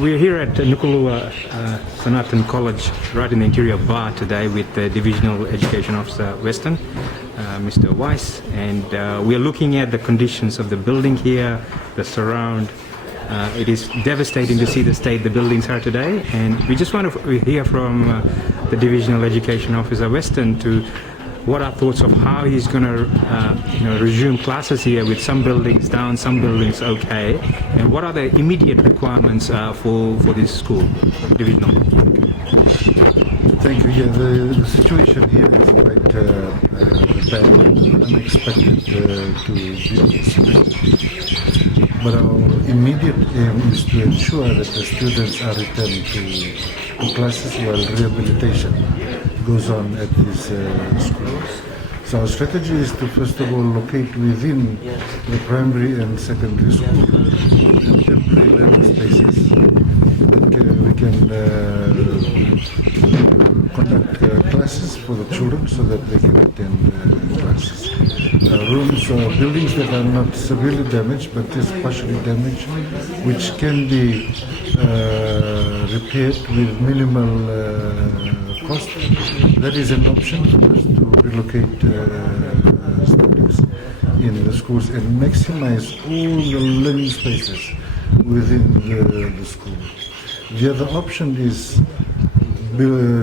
We're here at Nukulua Sanatan College, right in the interior of Bar today with the Divisional Education Officer Winston, Mr. Weiss, and we're looking at the conditions of the building here, the surround. It is devastating to see the state the buildings are today, and we just want to hear from the Divisional Education Officer Winston to what are thoughts of how he's going to resume classes here with some buildings down, some buildings okay, and what are the immediate requirements for this school, Divisional? Thank you. Yeah, the situation here is quite bad, unexpected to be honest. But our immediate aim is to ensure that the students are returned to classes while rehabilitation goes on at these schools. So our strategy is to first of all locate within the primary and secondary school temporary learning spaces that we can conduct classes for the children so that they can attend classes. Rooms or buildings that are not severely damaged but just partially damaged, which can be repaired with minimal cost. That is an option for us to relocate students in the schools and maximize all the learning spaces within the school. The other option is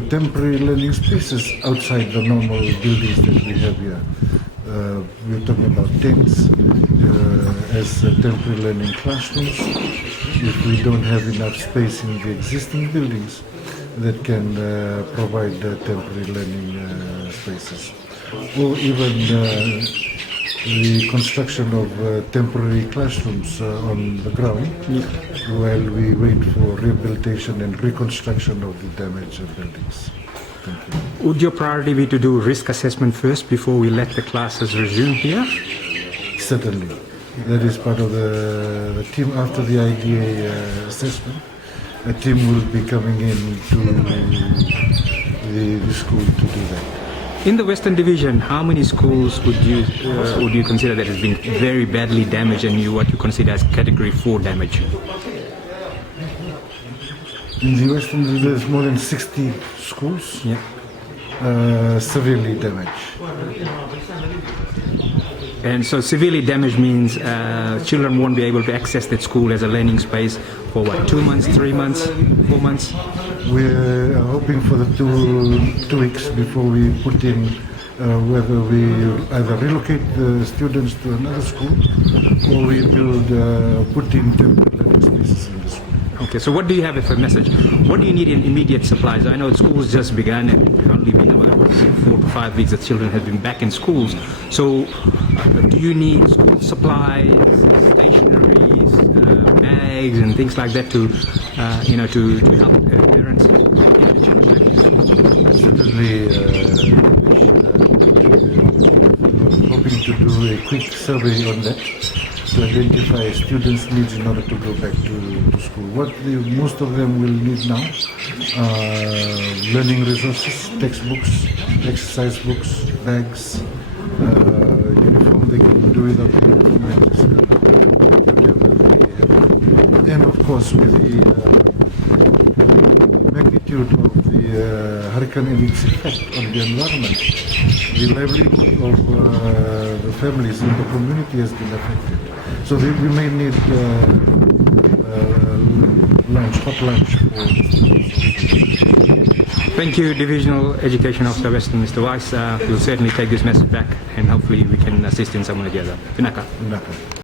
temporary learning spaces outside the normal buildings that we have here. We're talking about tents as temporary learning classrooms. If we don't have enough space in the existing buildings, that can provide temporary learning spaces. Or even the construction of temporary classrooms on the ground while we wait for rehabilitation and reconstruction of the damaged buildings. Thank you. Would your priority be to do risk assessment first before we let the classes resume here? Certainly. That is part of the team after the IDA assessment. A team will be coming in to the school to do that. In the Western Division, how many schools would you consider that has been very badly damaged and what you consider as Category 4 damage? In the Western Division, there's more than 60 schools severely damaged. And so severely damaged means children won't be able to access that school as a learning space for what, 2 months, 3 months, 4 months? We're hoping for the two weeks before we put in whether we either relocate the students to another school or we put in temporary learning spaces in the school. Okay, so what do you have as a message? What do you need in immediate supplies? I know school's just begun and it's only been about 4 to 5 weeks that children have been back in schools. So do you need school supplies, stationaries, bags and things like that to help parents? Certainly, hoping to do a quick survey on that, to identify students' needs in order to go back to school. What most of them will need now are learning resources, textbooks, exercise books, bags, uniform. They can do without uniform, whatever they have. And of course, with the magnitude of the hurricane and its effect on the environment, the livelihood of the families in the community has been affected. So we may need hot lunch for Thank you, Divisional Education Officer Western, Mr. Weiss. We'll certainly take this message back and hopefully we can assist in some way or the other. Vinaka.